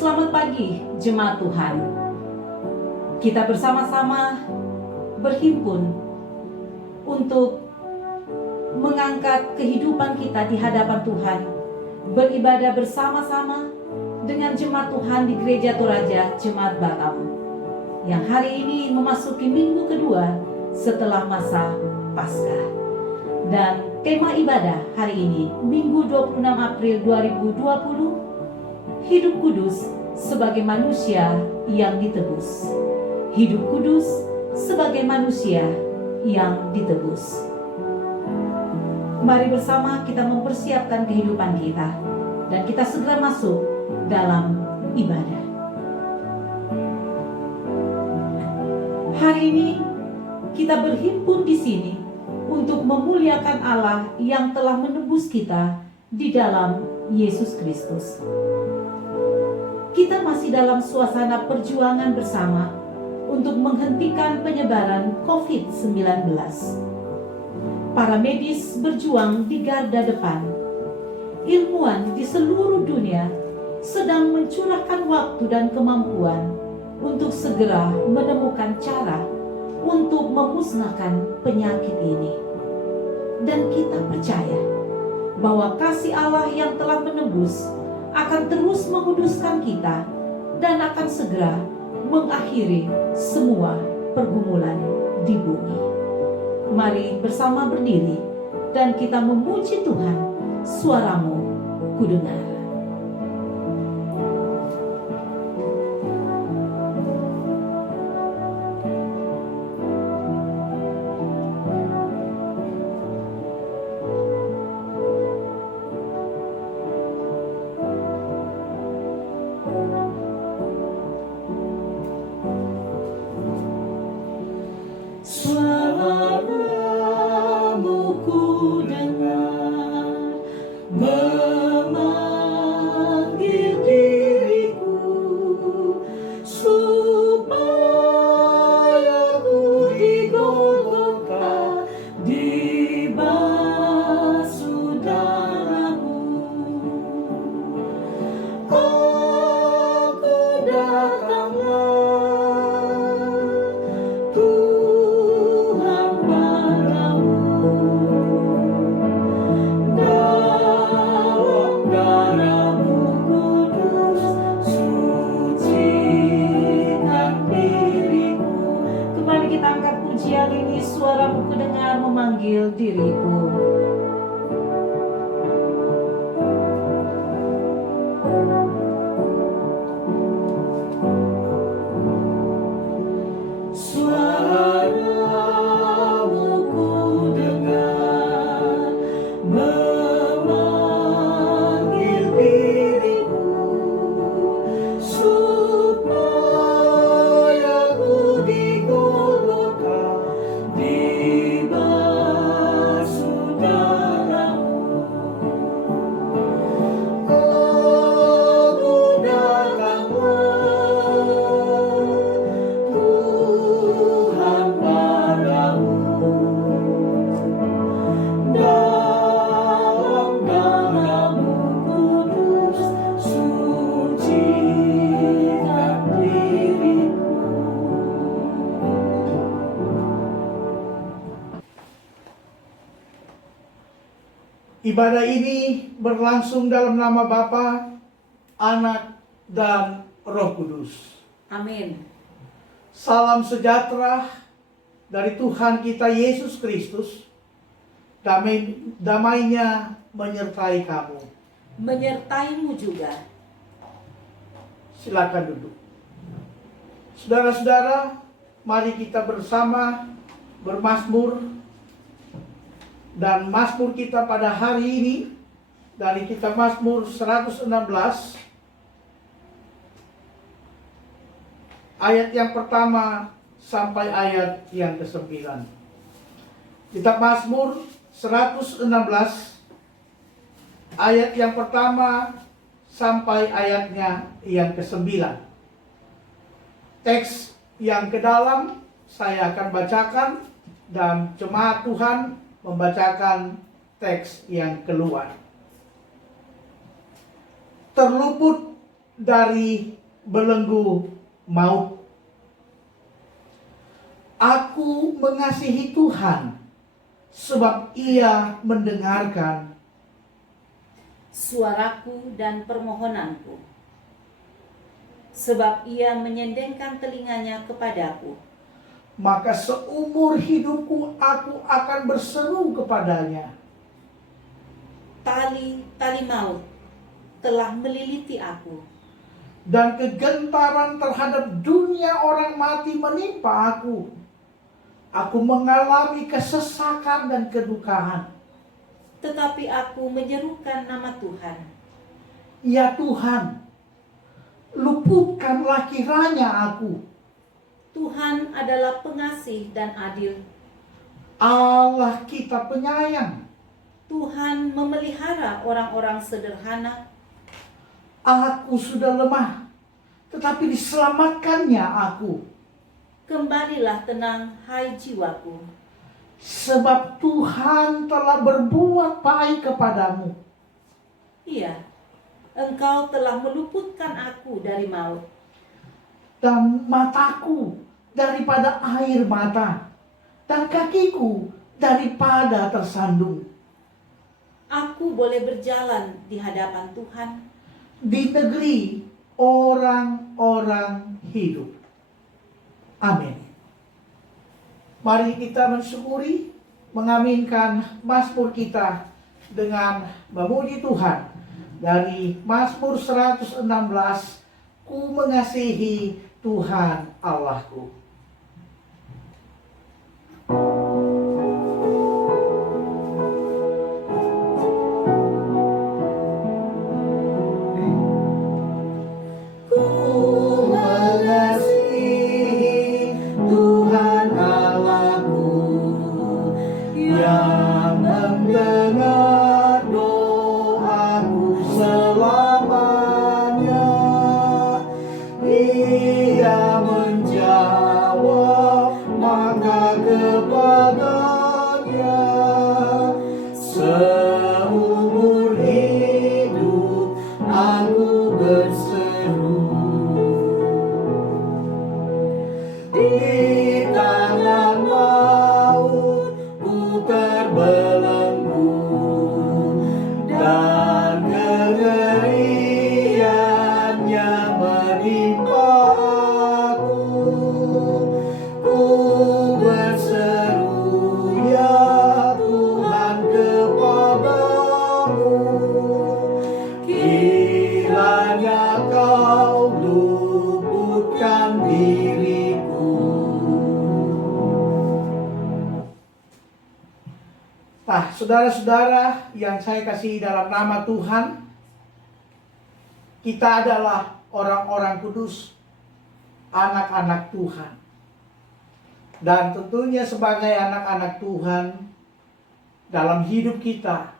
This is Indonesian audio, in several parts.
Selamat pagi jemaat Tuhan. Kita bersama-sama berhimpun untuk mengangkat kehidupan kita di hadapan Tuhan, beribadah bersama-sama dengan jemaat Tuhan di Gereja Toraja Jemaat Batam, yang hari ini memasuki minggu kedua setelah masa Paskah. Dan tema ibadah hari ini, Minggu 26 April 2020, hidup kudus sebagai manusia yang ditebus. Hidup kudus sebagai manusia yang ditebus. Mari bersama kita mempersiapkan kehidupan kita, dan kita segera masuk dalam ibadah. Hari ini kita berhimpun di sini untuk memuliakan Allah yang telah menebus kita di dalam Yesus Kristus. Kita masih dalam suasana perjuangan bersama untuk menghentikan penyebaran COVID-19. Para medis berjuang di garda depan. Ilmuwan di seluruh dunia sedang mencurahkan waktu dan kemampuan untuk segera menemukan cara untuk memusnahkan penyakit ini. Dan kita percaya bahwa kasih Allah yang telah menebus akan terus menguduskan kita dan akan segera mengakhiri semua pergumulan di bumi. Mari bersama berdiri dan kita memuji Tuhan. Suaramu kudengar. Suaramu kudengar memanggil diriku. Ibadah ini berlangsung dalam nama Bapa, Anak, dan Roh Kudus. Amin. Salam sejahtera dari Tuhan kita Yesus Kristus. Damainya menyertai kamu. Menyertaimu juga. Silakan duduk. Saudara-saudara, mari kita bersama bermazmur. Dan mazmur kita pada hari ini dari kitab Mazmur 116 ayat yang pertama sampai ayat yang ke-9. Kitab Mazmur 116 ayat yang pertama sampai ayatnya yang ke-9. Teks yang ke dalam saya akan bacakan dan jemaat Tuhan membacakan teks yang keluar. Terluput dari belenggu maut. Aku mengasihi Tuhan sebab Ia mendengarkan suaraku dan permohonanku, sebab Ia menyendengkan telinganya kepadaku. Maka seumur hidupku aku akan berseru kepadanya. Tali maut telah meliliti aku, Dan kegentaran terhadap dunia orang mati menimpa aku. Aku mengalami kesesakan dan kedukaan. tetapi aku menyerukan nama Tuhan. Ya Tuhan, luputkanlah kiranya aku. Tuhan adalah pengasih dan adil. Allah kita penyayang. Tuhan memelihara orang-orang sederhana. Aku sudah lemah, tetapi diselamatkannya aku. Kembalilah tenang, hai jiwaku. Sebab Tuhan telah berbuat baik kepadamu. Iya, Engkau telah meluputkan aku dari maut, Dan mataku daripada air mata, dan kakiku daripada tersandung. aku boleh berjalan di hadapan Tuhan Di negeri orang-orang hidup. Amin. Mari kita mensyukuri, mengaminkan Mazmur kita dengan memuji Tuhan. Dari Mazmur 116, ku mengasihi Tuhan Allahku. Nah, saudara-saudara yang saya kasih dalam nama Tuhan, kita adalah orang-orang kudus, anak-anak Tuhan. Dan tentunya sebagai anak-anak Tuhan, dalam hidup kita,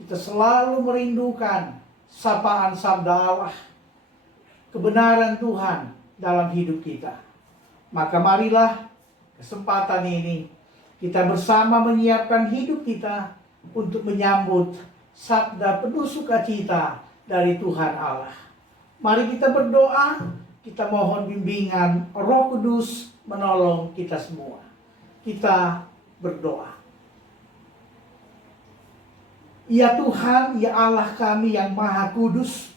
kita selalu merindukan sapaan sabda Allah, kebenaran Tuhan dalam hidup kita. Maka marilah kesempatan ini kita bersama menyiapkan hidup kita untuk menyambut sabda penuh sukacita dari Tuhan Allah. Mari kita berdoa, kita mohon bimbingan Roh Kudus menolong kita semua. Kita berdoa. Ya Tuhan, ya Allah kami yang Maha Kudus,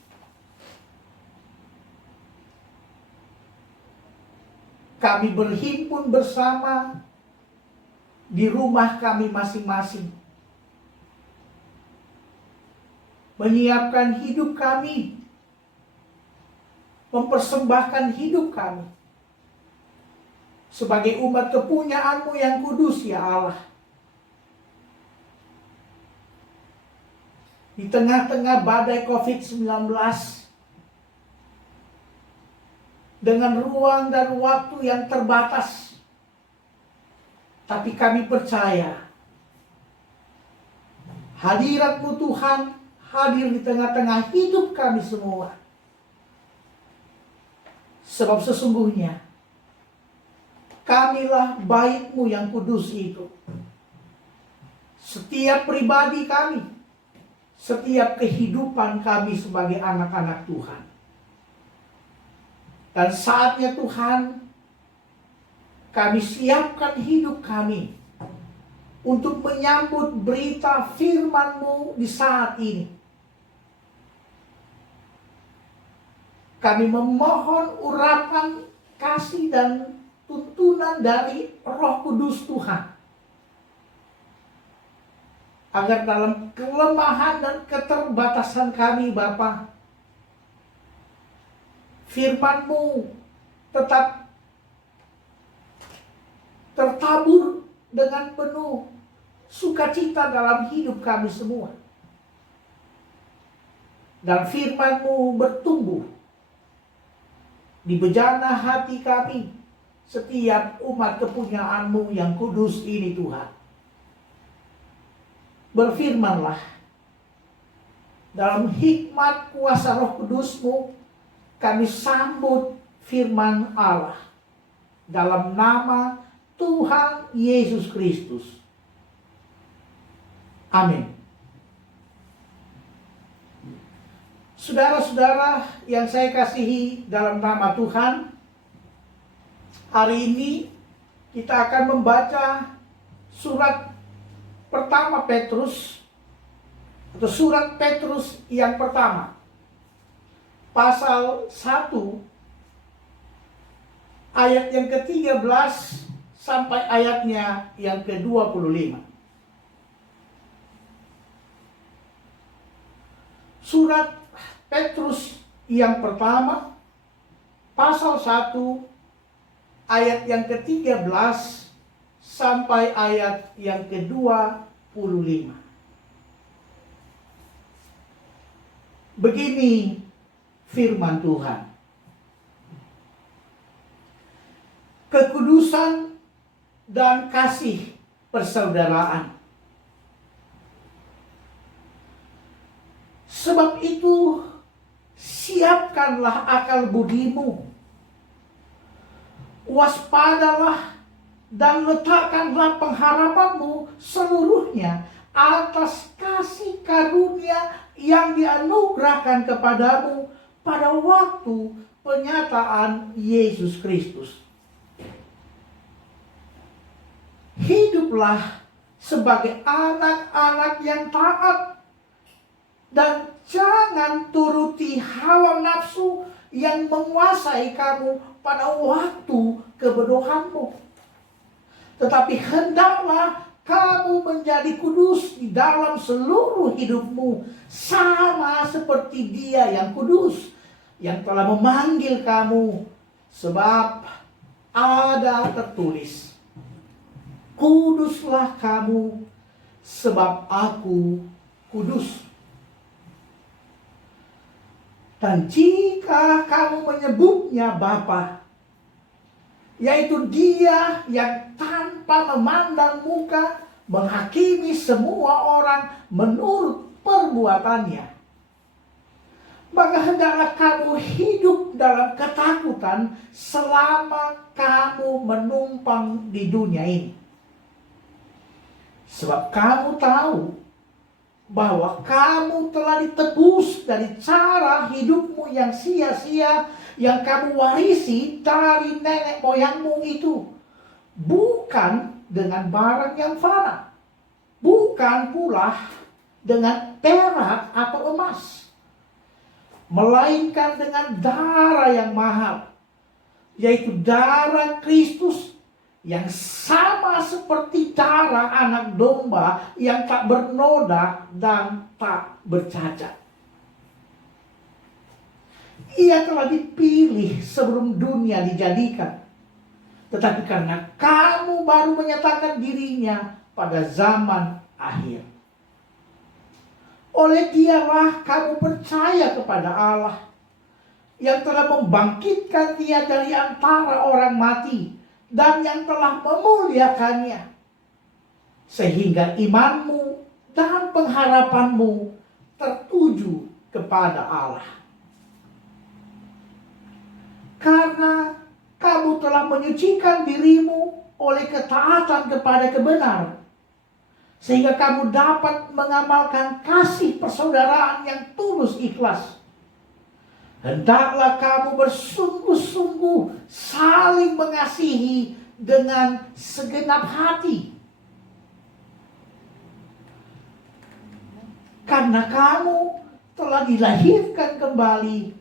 kami berhimpun bersama di rumah kami masing-masing, menyiapkan hidup kami, mempersembahkan hidup kami sebagai umat kepunyaan-Mu yang kudus, ya Allah. Di tengah-tengah badai COVID-19, dengan ruang dan waktu yang terbatas, tapi kami percaya hadirat-Mu Tuhan hadir di tengah-tengah hidup kami semua. Sebab sesungguhnya kamilah bait-Mu yang kudus itu. Setiap pribadi kami, setiap kehidupan kami sebagai anak-anak Tuhan. Dan saatnya Tuhan, kami siapkan hidup kami untuk menyambut berita firman-Mu di saat ini. Kami memohon urapan kasih dan tuntunan dari Roh Kudus Tuhan, agar dalam kelemahan dan keterbatasan kami Bapa, firman-Mu tetap tertabur dengan penuh sukacita dalam hidup kami semua. Dan firman-Mu bertumbuh di bejana hati kami, setiap umat kepunyaan-Mu yang kudus ini Tuhan. Berfirmanlah dalam hikmat kuasa Roh Kudus-Mu, kami sambut firman Allah dalam nama Tuhan Yesus Kristus. Amin. Saudara-saudara yang saya kasihi dalam nama Tuhan, hari ini kita akan membaca surat pertama Petrus, atau surat Petrus yang pertama, pasal 1 ayat yang ke-13 sampai ayatnya yang ke-25. Surat Petrus yang pertama, pasal 1 ayat yang ke-13 sampai ayat yang ke-25. Begini firman Tuhan. Kekudusan dan kasih persaudaraan. Sebab itu, siapkanlah akal budimu. Waspadalah dan letakkanlah pengharapanmu seluruhnya atas kasih karunia yang dianugerahkan kepadamu pada waktu penyataan Yesus Kristus. Hiduplah sebagai anak-anak yang taat, dan jangan turuti hawa nafsu yang menguasai kamu pada waktu kebodohanmu. Tetapi hendaklah kamu menjadi kudus di dalam seluruh hidupmu, sama seperti Dia yang kudus, yang telah memanggil kamu. Sebab ada tertulis, kuduslah kamu, sebab aku kudus. Dan jika kamu menyebutnya Bapa, yaitu Dia yang tanpa memandang muka menghakimi semua orang menurut perbuatannya, maka hendaklah kamu hidup dalam ketakutan selama kamu menumpang di dunia ini. Sebab kamu tahu bahwa kamu telah ditebus dari cara hidupmu yang sia-sia yang kamu warisi dari nenek moyangmu itu, bukan dengan barang yang fana, bukan pula dengan perak atau emas, melainkan dengan darah yang mahal, yaitu darah Kristus, yang sama seperti darah anak domba yang tak bernoda dan tak bercacat. Ia telah dipilih sebelum dunia dijadikan, tetapi karena kamu baru menyatakan dirinya pada zaman akhir, oleh Dialah kamu percaya kepada Allah yang telah membangkitkan Dia dari antara orang mati dan yang telah memuliakannya, sehingga imanmu dan pengharapanmu tertuju kepada Allah. Karena kamu telah menyucikan dirimu oleh ketaatan kepada kebenaran, sehingga kamu dapat mengamalkan kasih persaudaraan yang tulus ikhlas. Hendaklah kamu bersungguh-sungguh saling mengasihi dengan segenap hati. Karena kamu telah dilahirkan kembali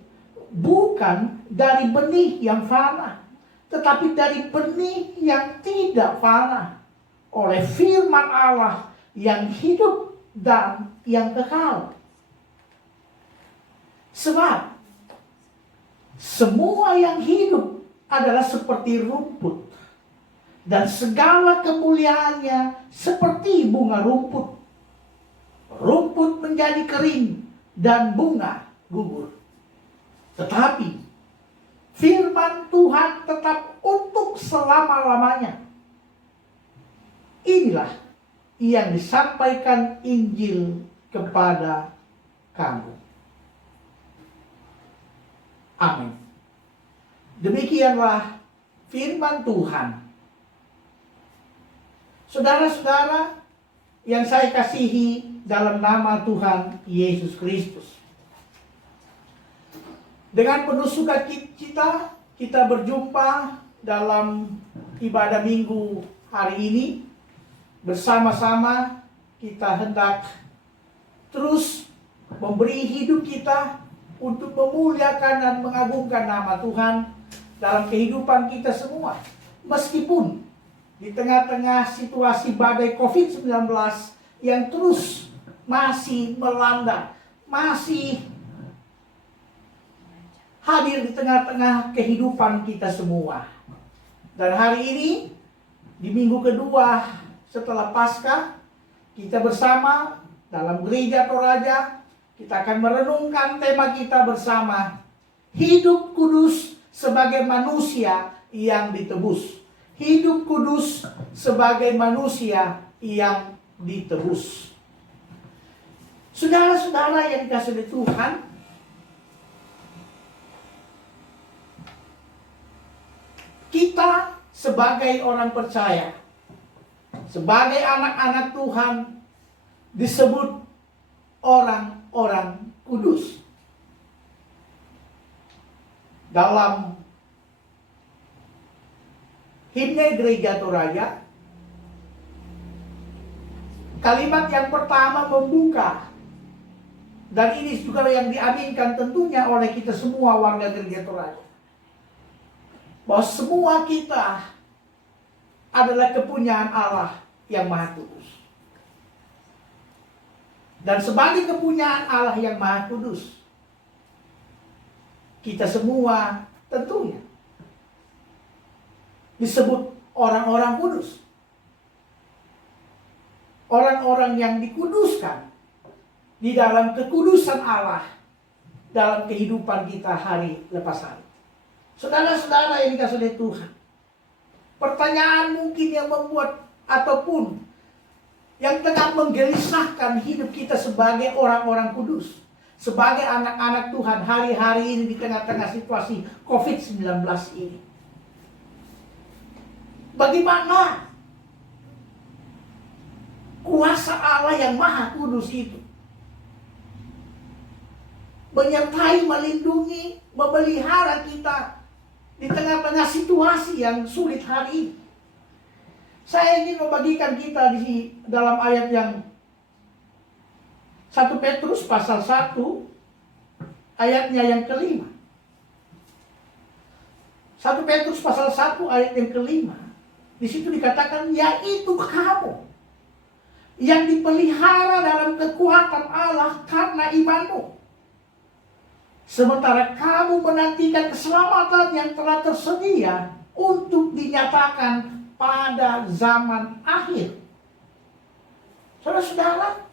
bukan dari benih yang fana, tetapi dari benih yang tidak fana, oleh firman Allah yang hidup dan yang kekal. Sebab semua yang hidup adalah seperti rumput, dan segala kemuliaannya seperti bunga rumput. Rumput menjadi kering dan bunga gugur. Tetapi firman Tuhan tetap untuk selama-lamanya. Inilah yang disampaikan Injil kepada kamu. Amin. Demikianlah firman Tuhan. Saudara-saudara yang saya kasihi dalam nama Tuhan Yesus Kristus, dengan penuh sukacita kita berjumpa dalam ibadah minggu hari ini. Bersama-sama kita hendak terus memberi hidup kita untuk memuliakan dan mengagungkan nama Tuhan dalam kehidupan kita semua. Meskipun di tengah-tengah situasi badai COVID-19 yang terus masih melanda, masih hadir di tengah-tengah kehidupan kita semua. Dan hari ini, di minggu kedua setelah Paskah, kita bersama dalam gereja Toraja, kita akan merenungkan tema kita bersama, hidup kudus sebagai manusia yang ditebus. Hidup kudus sebagai manusia yang ditebus. Saudara-saudara yang dikasihi oleh Tuhan, kita sebagai orang percaya, sebagai anak-anak Tuhan, disebut orang-orang kudus. Dalam himne gereja Toraja, kalimat yang pertama membuka, dan ini juga yang diaminkan tentunya oleh kita semua warga gereja Toraja, bahwa semua kita adalah kepunyaan Allah yang Maha Kudus. Dan sebagai kepunyaan Allah yang Maha Kudus, kita semua tentunya disebut orang-orang kudus. Orang-orang yang dikuduskan di dalam kekudusan Allah dalam kehidupan kita hari lepas hari. Saudara-saudara yang dikasihi oleh Tuhan, pertanyaan mungkin yang membuat ataupun yang tengah menggelisahkan hidup kita sebagai orang-orang kudus, sebagai anak-anak Tuhan hari-hari ini di tengah-tengah situasi COVID-19 ini. Bagaimana kuasa Allah yang Maha Kudus itu menyertai, melindungi, memelihara kita di tengah-tengah situasi yang sulit hari ini. Saya ingin membagikan kita di dalam ayat yang 1 Petrus pasal 1 ayatnya yang kelima. 1 Petrus pasal 1 ayat yang kelima. Di situ dikatakan, yaitu kamu yang dipelihara dalam kekuatan Allah karena imanmu. Sementara kamu menantikan keselamatan yang telah tersedia untuk dinyatakan pada zaman akhir. Saudara-saudara,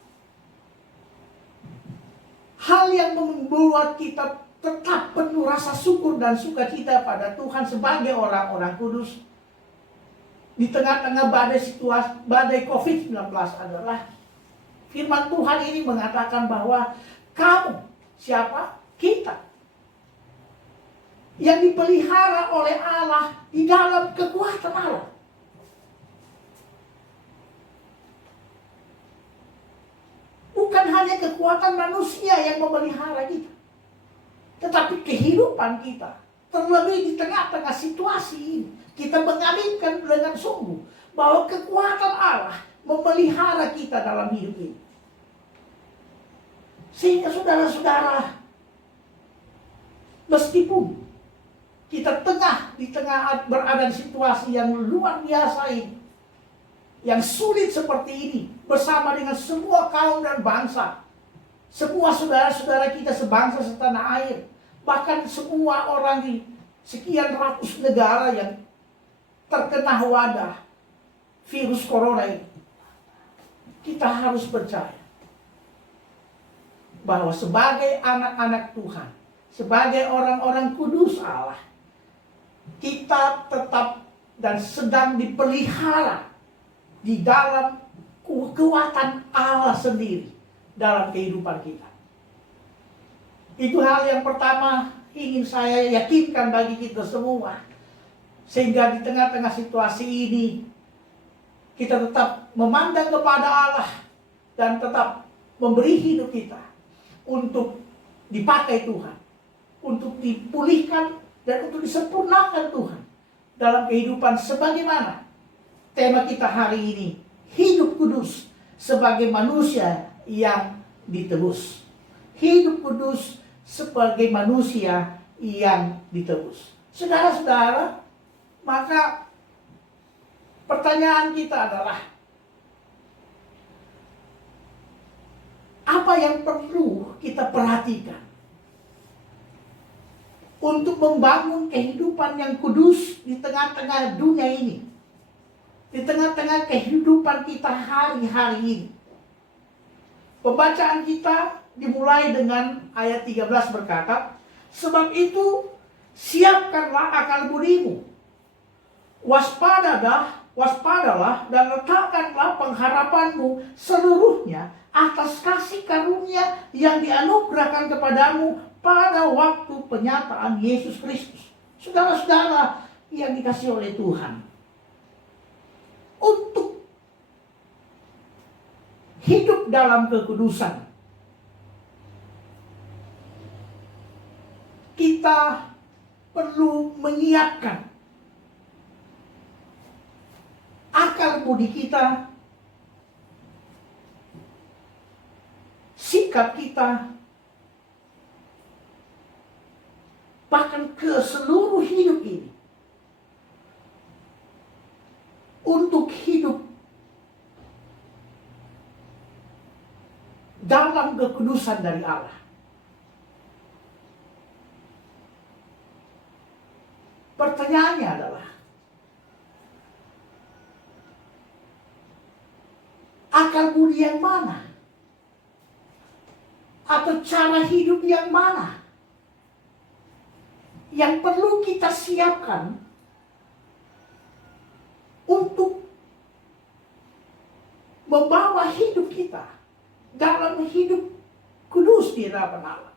hal yang membuat kita tetap penuh rasa syukur dan sukacita pada Tuhan sebagai orang-orang kudus di tengah-tengah badai COVID-19 adalah firman Tuhan ini mengatakan bahwa kamu, siapa? Kita yang dipelihara oleh Allah di dalam kekuatan Allah. Bukan hanya kekuatan manusia yang memelihara kita, Tetapi kehidupan kita, terlebih di tengah-tengah situasi ini, kita mengaminkan dengan sungguh bahwa kekuatan Allah memelihara kita dalam hidup ini. Sehingga saudara-saudara, meskipun kita di tengah berada di situasi yang luar biasa ini, yang sulit seperti ini, bersama dengan semua kaum dan bangsa, semua saudara-saudara kita sebangsa setanah air, bahkan semua orang di sekian ratus negara yang terkena wadah virus corona ini, kita harus percaya bahwa sebagai anak-anak Tuhan, sebagai orang-orang kudus Allah, kita tetap dan sedang dipelihara di dalam kekuatan Allah sendiri dalam kehidupan kita. Itu hal yang pertama ingin saya yakinkan bagi kita semua. Sehingga di tengah-tengah situasi ini, kita tetap memandang kepada Allah dan tetap memberi hidup kita untuk dipakai Tuhan, untuk dipulihkan dan untuk disempurnakan Tuhan dalam kehidupan, sebagaimana tema kita hari ini, hidup kudus sebagai manusia yang ditebus. Hidup kudus sebagai manusia yang ditebus. Saudara-saudara, maka pertanyaan kita adalah, apa yang perlu kita perhatikan untuk membangun kehidupan yang kudus di tengah-tengah dunia ini, di tengah-tengah kehidupan kita hari-hari ini? Pembacaan kita dimulai dengan ayat 13 berkata, sebab itu siapkanlah akal budimu, waspadalah dan letakkanlah pengharapanmu seluruhnya atas kasih karunia yang dianugerahkan kepadamu pada waktu penyataan Yesus Kristus. Saudara-saudara yang dikasihi oleh Tuhan, untuk hidup dalam kekudusan, kita perlu menyiapkan akal budi kita, sikap kita, bahkan ke seluruh hidup ini, untuk hidup dalam kekudusan dari Allah. Pertanyaannya adalah, akal budi yang mana? Atau cara hidup yang mana yang perlu kita siapkan untuk membawa hidup kita dalam hidup kudus di hadapan Allah?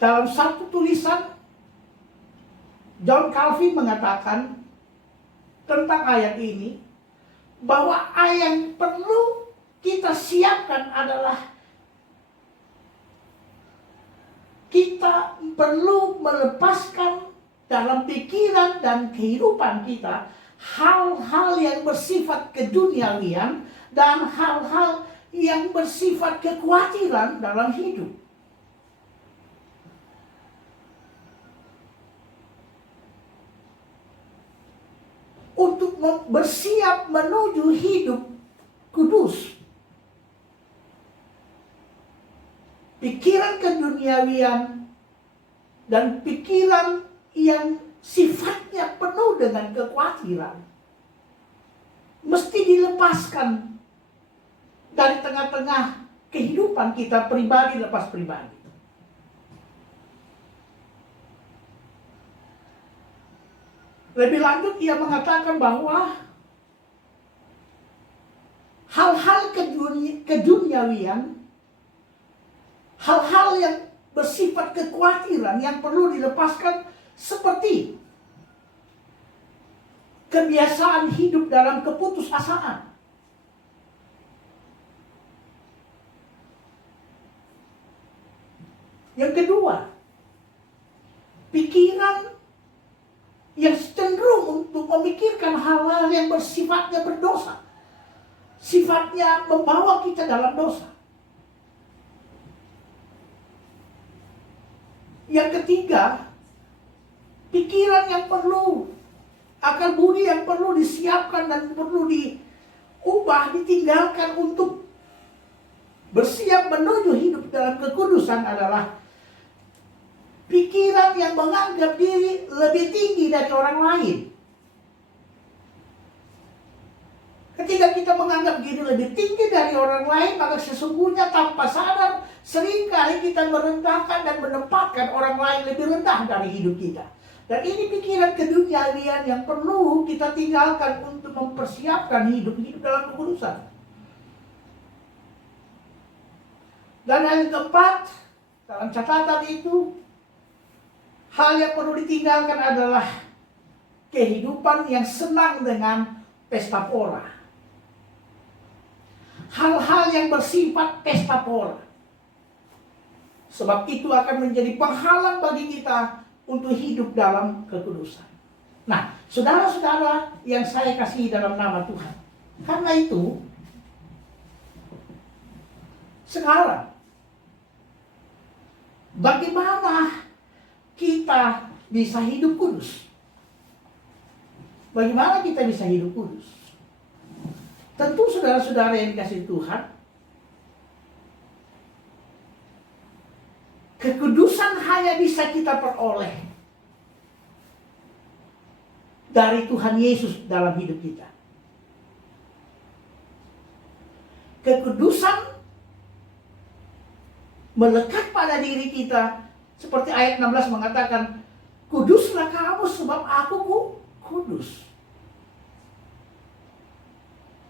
Dalam satu tulisan, John Calvin mengatakan tentang ayat ini, bahwa yang perlu kita siapkan adalah kita perlu melepaskan dalam pikiran dan kehidupan kita hal-hal yang bersifat keduniawian dan hal-hal yang bersifat kekhawatiran dalam hidup. Untuk bersiap menuju hidup kudus. Pikiran keduniawian dan pikiran yang sifatnya penuh dengan kekhawatiran mesti dilepaskan dari tengah-tengah kehidupan kita pribadi lepas pribadi. Lebih lanjut, ia mengatakan bahwa hal-hal keduniawian, hal-hal yang bersifat kekhawatiran yang perlu dilepaskan, seperti kebiasaan hidup dalam keputusasaan, Yang kedua, pikiran yang cenderung untuk memikirkan hal-hal yang bersifatnya berdosa. Sifatnya membawa kita dalam dosa. Yang ketiga, pikiran yang perlu, akal budi yang perlu disiapkan dan perlu diubah, ditinggalkan untuk bersiap menuju hidup dalam kekudusan adalah pikiran yang menganggap diri lebih tinggi dari orang lain. Ketika kita menganggap diri lebih tinggi dari orang lain, maka sesungguhnya tanpa sadar seringkali kita merendahkan dan menempatkan orang lain lebih rendah dari hidup kita. Dan ini pikiran keduniawian yang perlu kita tinggalkan untuk mempersiapkan hidup dalam kekudusan. Dan yang keempat, dalam catatan itu, hal yang perlu ditinggalkan adalah kehidupan yang senang dengan pesta pora. Hal-hal yang bersifat pesta pora. Sebab itu akan menjadi penghalang bagi kita untuk hidup dalam kekudusan. Nah, saudara-saudara yang saya kasih dalam nama Tuhan. Karena itu, sekarang, bagaimana kita bisa hidup kudus? Bagaimana kita bisa hidup kudus? Tentu saudara-saudara yang dikasihi Tuhan, kekudusan hanya bisa kita peroleh dari Tuhan Yesus dalam hidup kita. Kekudusan melekat pada diri kita, seperti ayat 16 mengatakan, kuduslah kamu sebab aku kudus.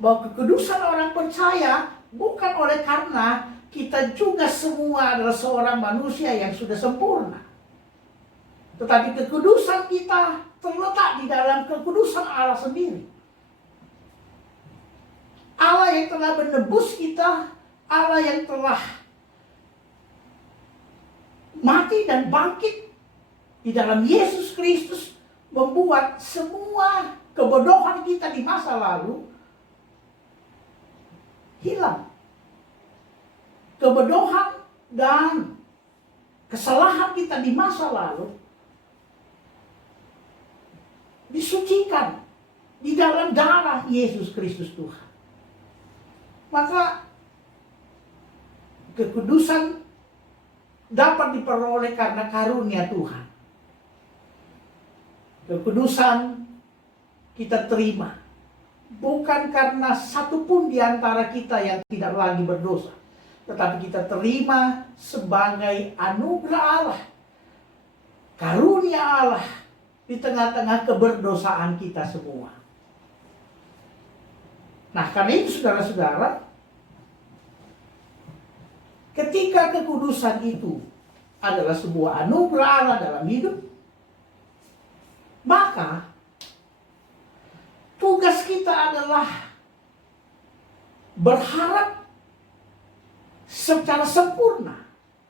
Bahwa kekudusan orang percaya bukan oleh karena kita juga semua adalah seorang manusia yang sudah sempurna. Tetapi kekudusan kita terletak di dalam kekudusan Allah sendiri. Allah yang telah menebus kita, Allah yang telah mati dan bangkit di dalam Yesus Kristus, membuat semua kebodohan kita di masa lalu hilang. Kebodohan dan kesalahan kita di masa lalu disucikan di dalam darah Yesus Kristus Tuhan. Maka kekudusan dapat diperoleh karena karunia Tuhan. Kekudusan kita terima bukan karena satupun di antara kita yang tidak lagi berdosa, tetapi kita terima sebagai anugerah Allah, karunia Allah di tengah-tengah keberdosaan kita semua. Nah, karena itu saudara-saudara, ketika kekudusan itu adalah sebuah anugerah Allah dalam hidup, maka tugas kita adalah berharap secara sempurna,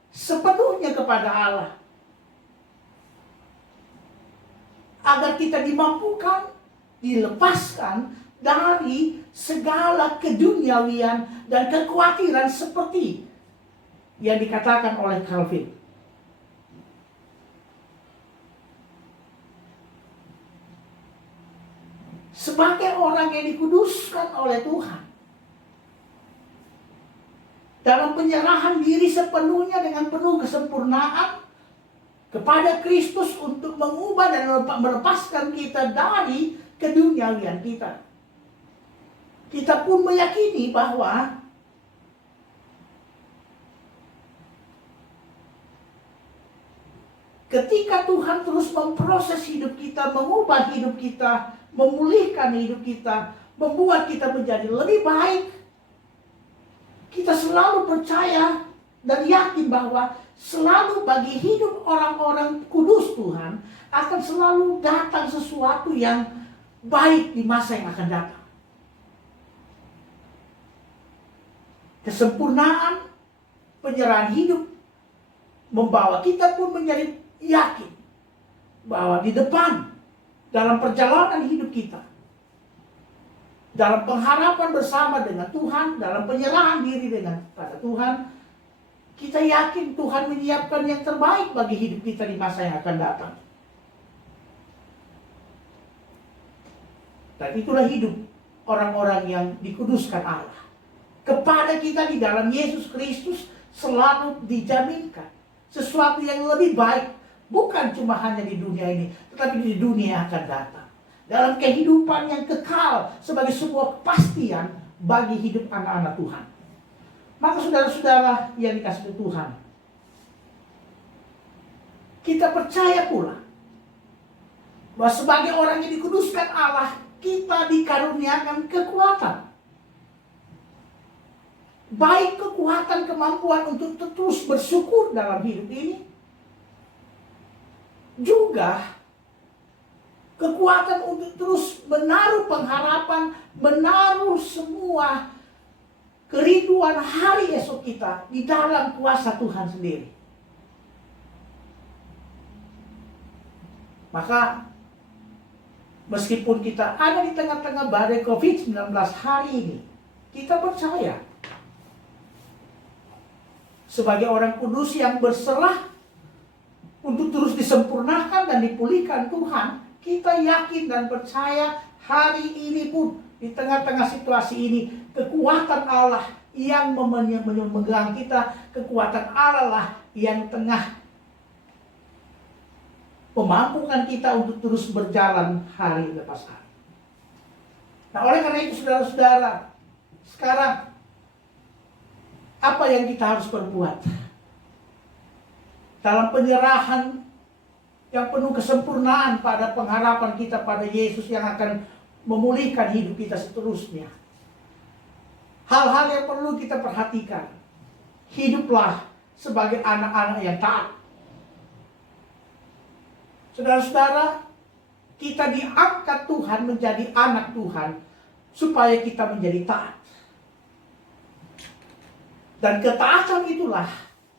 sepenuhnya kepada Allah, agar kita dimampukan, dilepaskan dari segala keduniawian dan kekhawatiran seperti yang dikatakan oleh Calvin. Sebagai orang yang dikuduskan oleh Tuhan, dalam penyerahan diri sepenuhnya dengan penuh kesempurnaan kepada Kristus untuk mengubah dan melepaskan kita dari keduniawian kita, kita pun meyakini bahwa ketika Tuhan terus memproses hidup kita, mengubah hidup kita, memulihkan hidup kita, membuat kita menjadi lebih baik, kita selalu percaya dan yakin bahwa selalu bagi hidup orang-orang kudus Tuhan akan selalu datang sesuatu yang baik di masa yang akan datang. Kesempurnaan, penyerahan hidup membawa kita pun menjadi yakin bahwa di depan dalam perjalanan hidup kita, dalam pengharapan bersama dengan Tuhan, dalam penyerahan diri pada Tuhan, kita yakin Tuhan menyiapkan yang terbaik bagi hidup kita di masa yang akan datang. Dan itulah hidup orang-orang yang dikuduskan Allah. Kepada kita di dalam Yesus Kristus selalu dijaminkan sesuatu yang lebih baik, bukan cuma hanya di dunia ini, tetapi di dunia yang akan datang. Dalam kehidupan yang kekal sebagai sebuah kepastian bagi hidup anak-anak Tuhan. Maka saudara-saudara yang dikasihi Tuhan, kita percaya pula bahwa sebagai orang yang dikuduskan Allah, kita dikaruniakan kekuatan. Baik kekuatan kemampuan untuk terus bersyukur dalam hidup ini, juga kekuatan untuk terus menaruh pengharapan, menaruh semua kerinduan hari esok kita di dalam kuasa Tuhan sendiri. Maka meskipun kita ada di tengah-tengah badai COVID-19 hari ini, kita percaya sebagai orang kudus yang berserah untuk terus disempurnakan dan dipulihkan Tuhan, kita yakin dan percaya hari ini pun di tengah-tengah situasi ini, kekuatan Allah yang memegang kita, kekuatan Allah lah yang tengah memampukan kita untuk terus berjalan hari lepas hari. Nah, oleh karena itu saudara-saudara, sekarang apa yang kita harus perbuat dalam penyerahan yang penuh kesempurnaan pada pengharapan kita pada Yesus yang akan memulihkan hidup kita seterusnya? Hal-hal yang perlu kita perhatikan. Hiduplah sebagai anak-anak yang taat. Saudara-saudara, kita diangkat Tuhan menjadi anak Tuhan supaya kita menjadi taat. Dan ketaatan itulah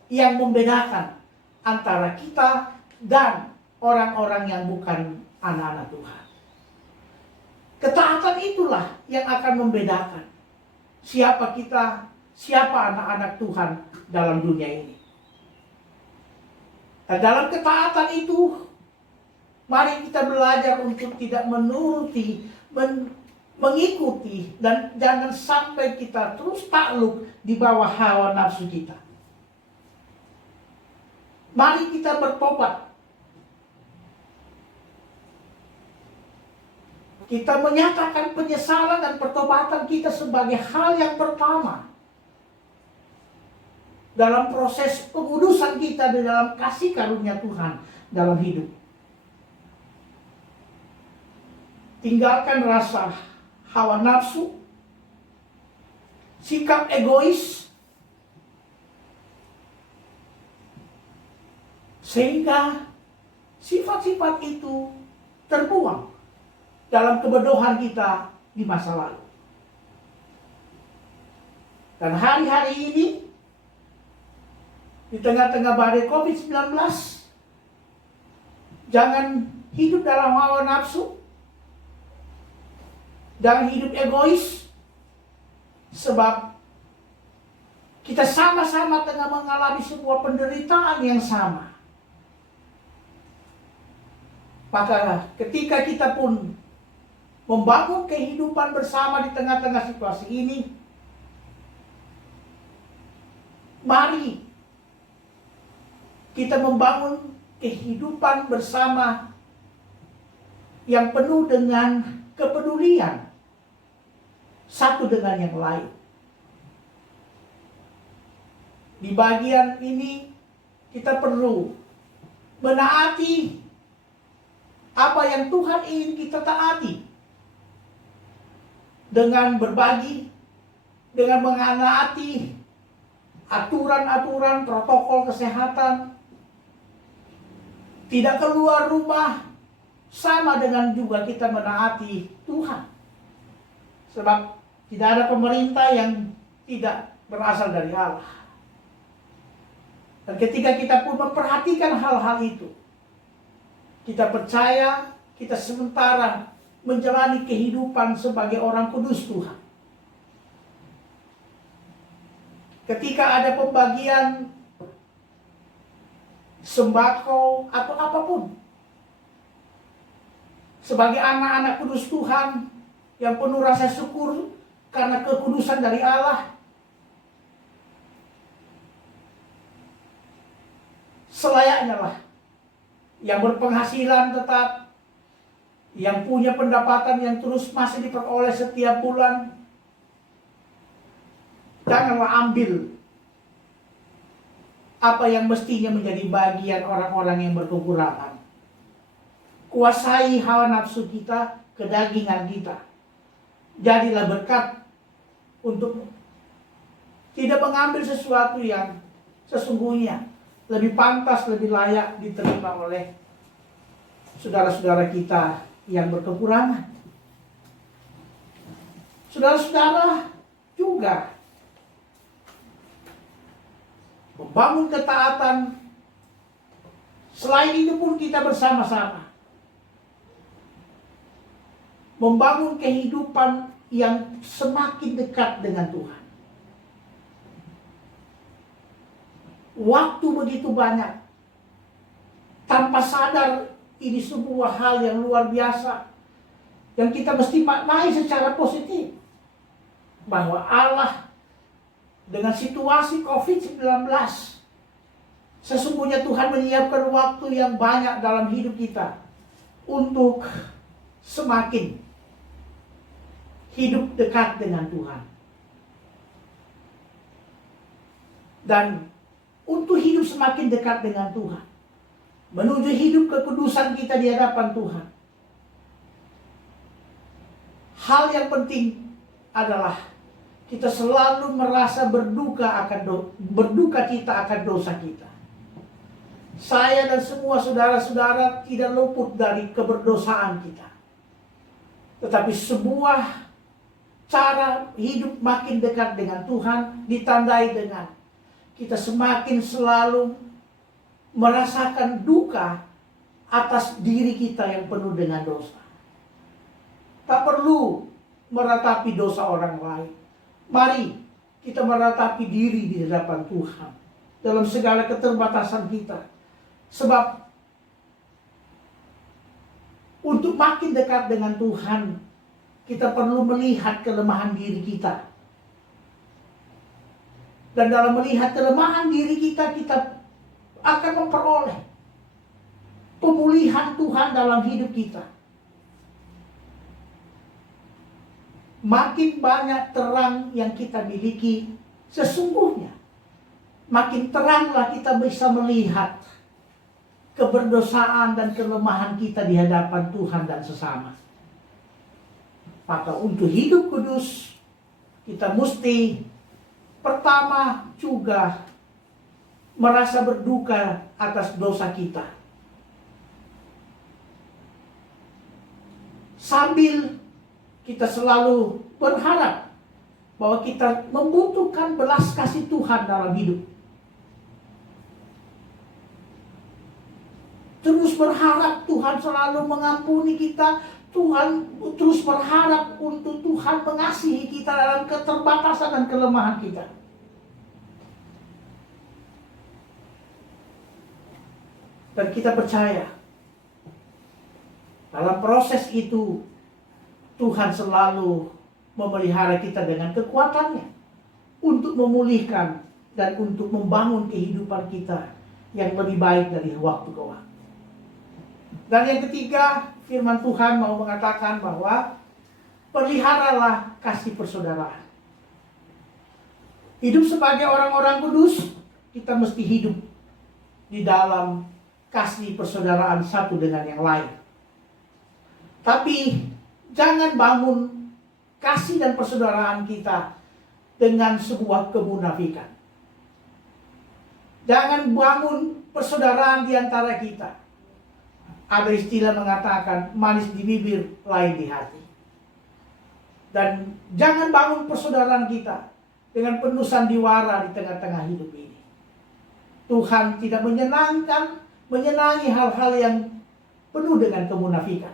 yang membedakan antara kita dan orang-orang yang bukan anak-anak Tuhan. Ketaatan itulah yang akan membedakan siapa kita, siapa anak-anak Tuhan dalam dunia ini. Dan dalam ketaatan itu, mari kita belajar untuk tidak menuruti, mengikuti, dan jangan sampai kita terus takluk di bawah hawa nafsu kita. Mari kita bertobat. Kita menyatakan penyesalan dan pertobatan kita sebagai hal yang pertama dalam proses pengudusan kita di dalam kasih karunia Tuhan dalam hidup. Tinggalkan rasa hawa nafsu, sikap egois, sehingga sifat-sifat itu terbuang dalam kebodohan kita di masa lalu. Dan hari-hari ini, di tengah-tengah badai COVID-19, jangan hidup dalam hawa nafsu, jangan hidup egois, sebab kita sama-sama tengah mengalami sebuah penderitaan yang sama. Maka ketika kita pun membangun kehidupan bersama di tengah-tengah situasi ini, mari kita membangun kehidupan bersama yang penuh dengan kepedulian satu dengan yang lain. Di bagian ini kita perlu menaati apa yang Tuhan ingin kita taati, dengan berbagi, dengan menaati aturan-aturan protokol kesehatan, tidak keluar rumah, sama dengan juga kita menaati Tuhan. Sebab tidak ada pemerintah yang tidak berasal dari Allah. Dan ketika kita pun memperhatikan hal-hal itu, kita percaya kita sementara menjalani kehidupan sebagai orang kudus Tuhan. Ketika ada pembagian sembako atau apapun, sebagai anak-anak kudus Tuhan yang penuh rasa syukur karena kekudusan dari Allah, selayaknya lah yang berpenghasilan tetap, yang punya pendapatan yang terus masih diperoleh setiap bulan, janganlah ambil apa yang mestinya menjadi bagian orang-orang yang berkekurangan. Kuasai hawa nafsu kita, kedagingan kita. Jadilah berkat untuk tidak mengambil sesuatu yang sesungguhnya lebih pantas, lebih layak diterima oleh saudara-saudara kita yang berkekurangan. Saudara-saudara juga membangun ketaatan. Selain itu pun kita bersama-sama membangun kehidupan yang semakin dekat dengan Tuhan. Waktu begitu banyak, tanpa sadar ini sebuah hal yang luar biasa yang kita mesti maknai secara positif, bahwa Allah dengan situasi COVID-19, sesungguhnya Tuhan menyiapkan waktu yang banyak dalam hidup kita untuk semakin hidup dekat dengan Tuhan. Dan untuk hidup semakin dekat dengan Tuhan, menuju hidup kekudusan kita di hadapan Tuhan, hal yang penting adalah kita selalu merasa berduka cita akan dosa kita. Saya dan semua saudara-saudara tidak luput dari keberdosaan kita. Tetapi sebuah cara hidup makin dekat dengan Tuhan ditandai dengan kita semakin selalu merasakan duka atas diri kita yang penuh dengan dosa. Tak perlu meratapi dosa orang lain. Mari kita meratapi diri di hadapan Tuhan dalam segala keterbatasan kita. Sebab untuk makin dekat dengan Tuhan, kita perlu melihat kelemahan diri kita. Dan dalam melihat kelemahan diri kita, kita akan memperoleh pemulihan Tuhan dalam hidup kita. Makin banyak terang yang kita miliki, sesungguhnya makin teranglah kita bisa melihat keberdosaan dan kelemahan kita di hadapan Tuhan dan sesama. Maka untuk hidup kudus, kita mesti pertama juga merasa berduka atas dosa kita, sambil kita selalu berharap bahwa kita membutuhkan belas kasih Tuhan dalam hidup. Terus berharap Tuhan selalu mengampuni kita. Tuhan terus berharap untuk Tuhan mengasihi kita dalam keterbatasan dan kelemahan kita. Dan kita percaya dalam proses itu Tuhan selalu memelihara kita dengan kekuatannya untuk memulihkan dan untuk membangun kehidupan kita yang lebih baik dari waktu ke waktu. Dan yang ketiga, firman Tuhan mau mengatakan bahwa peliharalah kasih persaudaraan. Hidup sebagai orang-orang kudus, kita mesti hidup di dalam kasih persaudaraan satu dengan yang lain. Tapi jangan bangun kasih dan persaudaraan kita dengan sebuah kemunafikan. Jangan bangun persaudaraan di antara kita. Ada istilah mengatakan manis di bibir, lain di hati. Dan jangan bangun persaudaraan kita dengan penuh sandiwara di tengah-tengah hidup ini. Tuhan tidak menyenangi hal-hal yang penuh dengan kemunafikan.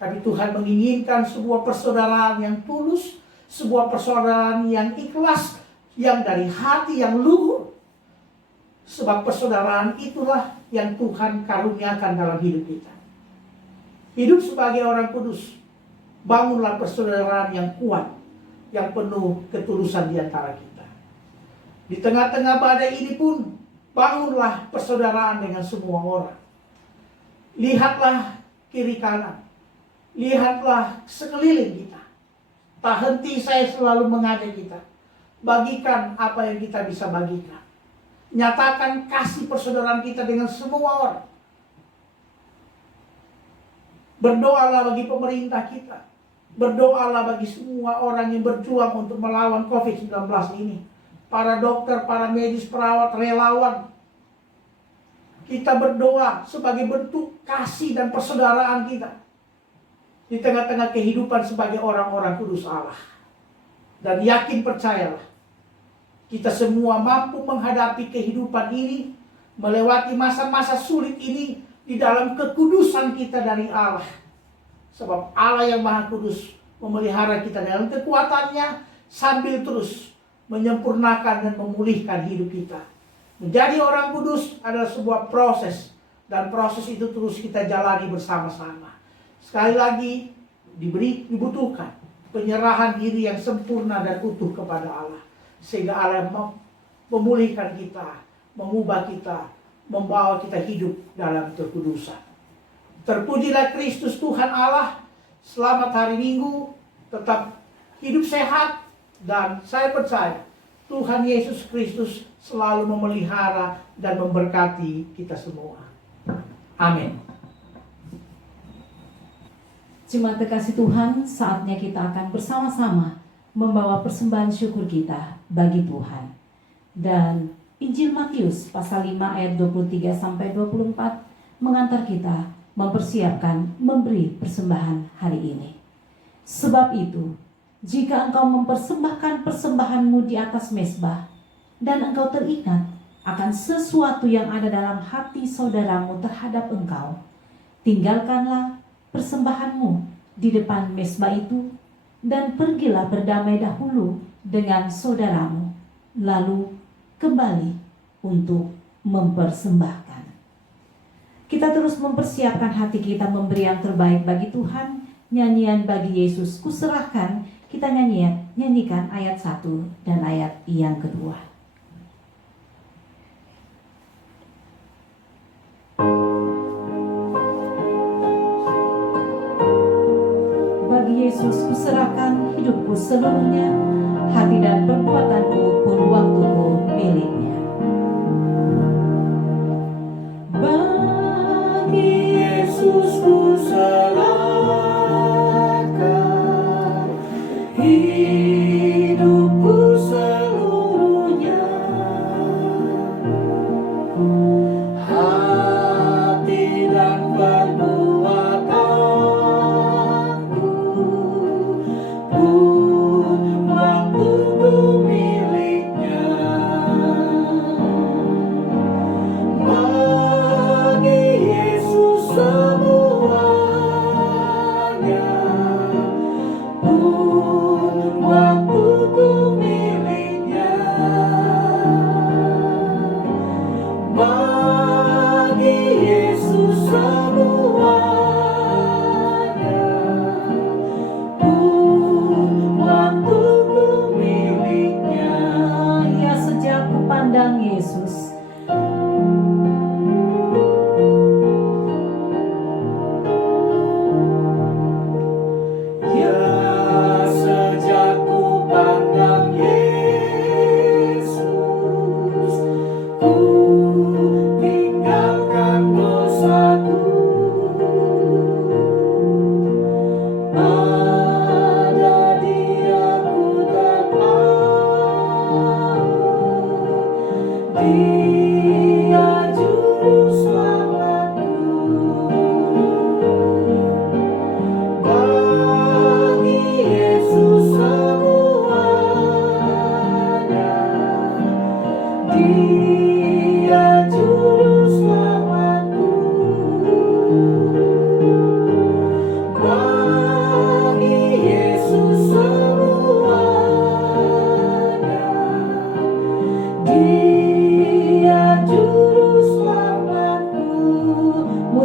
Tapi Tuhan menginginkan sebuah persaudaraan yang tulus, sebuah persaudaraan yang ikhlas, yang dari hati yang luhur. Sebab persaudaraan itulah yang Tuhan karuniakan dalam hidup kita. Hidup sebagai orang kudus, bangunlah persaudaraan yang kuat, yang penuh ketulusan di antara kita. Di tengah-tengah badai ini pun, bangunlah persaudaraan dengan semua orang. Lihatlah kiri kanan, lihatlah sekeliling kita. Tak henti saya selalu mengajak kita, bagikan apa yang kita bisa bagikan. Nyatakan kasih persaudaraan kita dengan semua orang. Berdoalah bagi pemerintah kita. Berdoalah bagi semua orang yang berjuang untuk melawan COVID-19 ini. Para dokter, para medis, perawat, relawan. Kita berdoa sebagai bentuk kasih dan persaudaraan kita di tengah-tengah kehidupan sebagai orang-orang kudus Allah. Dan yakin percayalah, kita semua mampu menghadapi kehidupan ini, melewati masa-masa sulit ini di dalam kekudusan kita dari Allah. Sebab Allah yang Maha Kudus memelihara kita dalam kekuatannya sambil terus menyempurnakan dan memulihkan hidup kita. Menjadi orang kudus adalah sebuah proses, dan proses itu terus kita jalani bersama-sama. Sekali lagi dibutuhkan penyerahan diri yang sempurna dan utuh kepada Allah. Sehingga Allah memulihkan kita, mengubah kita, membawa kita hidup dalam kekudusan. Terpujilah Kristus Tuhan Allah. Selamat hari Minggu, tetap hidup sehat, dan saya percaya Tuhan Yesus Kristus selalu memelihara dan memberkati kita semua. Amin. Jemaat terkasih Tuhan, saatnya kita akan bersama-sama membawa persembahan syukur kita bagi Tuhan. Dan Injil Matius pasal 5 ayat 23 sampai 24 mengantar kita mempersiapkan memberi persembahan hari ini. Sebab itu, jika engkau mempersembahkan persembahanmu di atas mezbah dan engkau teringat akan sesuatu yang ada dalam hati saudaramu terhadap engkau, tinggalkanlah persembahanmu di depan mezbah itu dan pergilah berdamai dahulu dengan saudaramu, lalu kembali untuk mempersembahkan. Kita terus mempersiapkan hati kita memberi yang terbaik bagi Tuhan. Nyanyian bagi Yesus kuserahkan, kita nyanyikan ayat 1 dan ayat yang kedua. Bagi Yesus kuserahkan hidupku seluruhnya, hati dan perbuatanku pun waktuku miliknya. Bagi Yesus kuserahkan hidupku seluruhnya, hati dan perbuatanku pun waktuku miliknya. Bagi Yesus semuanya,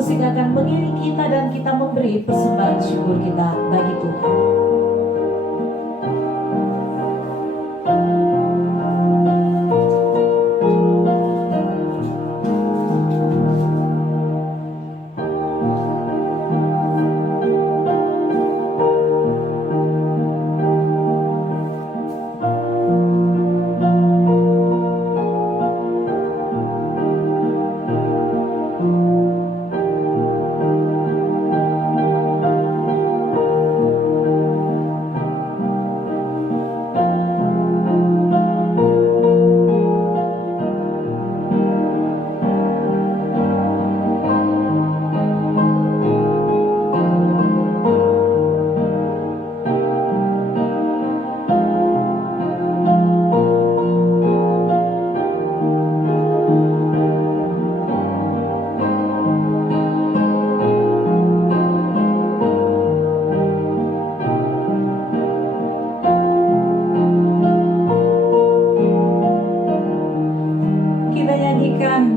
musik akan mengiring kita dan kita memberi persembahan syukur kita bagi Tuhan.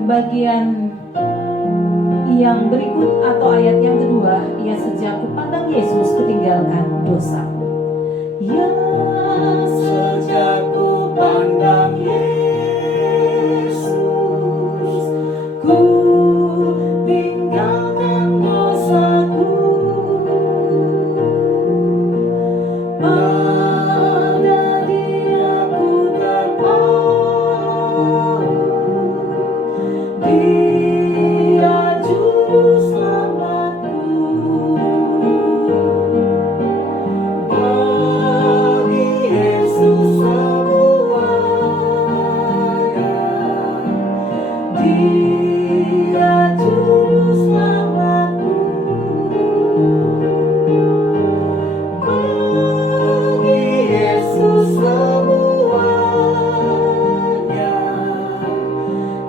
Bagian yang berikut atau ayat yang kedua, ya sejak kupandang Yesus ketinggalkan dosa. Ya sejak kupandang Yesus ku tinggalkan dosaku. Pada Dia ku terpaut. Dia juru selamatku. Bagi Yesus semuanya, Dia juru selamatku. Bagi Yesus semuanya,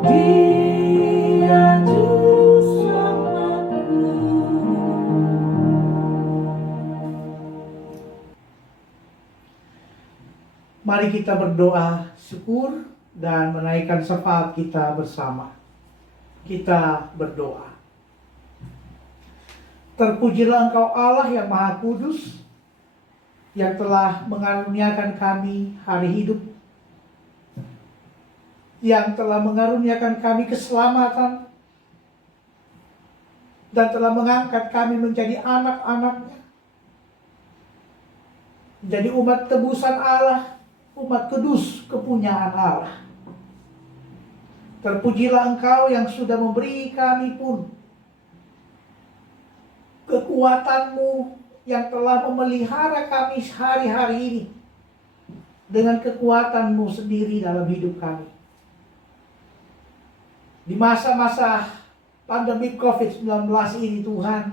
Dia juru selamatku. Mari kita berdoa syukur dan menaikkan syafaat kita bersama. Kita berdoa. Terpujilah Engkau Allah yang Maha Kudus, yang telah mengaruniakan kami hari hidup, yang telah mengaruniakan kami keselamatan, dan telah mengangkat kami menjadi anak-anak-Nya, menjadi umat tebusan Allah, umat kudus kepunyaan Allah. Terpujilah Engkau yang sudah memberi kami pun kekuatan-Mu yang telah memelihara kami hari-hari ini dengan kekuatan-Mu sendiri dalam hidup kami. Di masa-masa pandemi COVID-19 ini Tuhan,